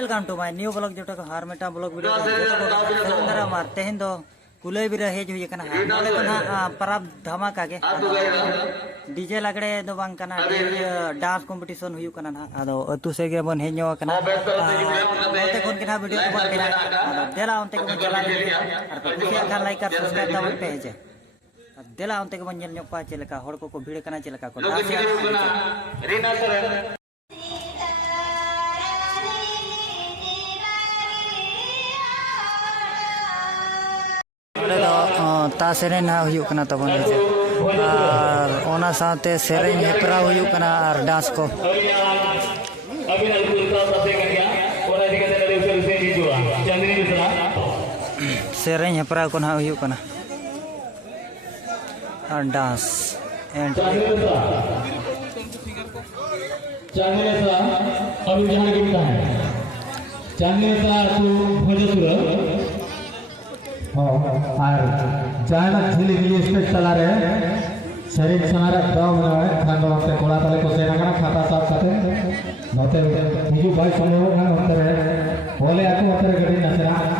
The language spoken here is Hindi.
welcome to my new blog जो हारमेटा ब्लॉग वीडियो जो तेहन दो कुलई बिरा हेज हुई कना नोले तो ना परब धमाका के डीजे लगड़े दो बांग कना डांस कंपटीशन हुई कना ना आदो अतु से गे बन हेजो कना ओते कोन के वीडियो को बन केना आदो देला ओनते को चला ले और कुसिया खान लाइक और सब्सक्राइब दबन पे हेजे देला ओनते को बन पा चेलका हड़ को भीड़ कना चेलका को रीना सर ता सेरेन हुई तबन और ओना साथे सेरेन हेपरा हुई और डांस को सेरेन हेपरा को ना हुई और डांस एंड और जाना झिली मिली स्टेज चला रहे शरीर समारा दम है खान वक्त कोड़ा तले को सेना का खाता साफ करते नोते हिजू भाई समूह का होते रहे बोले आको होते रहे गड़ी नचरा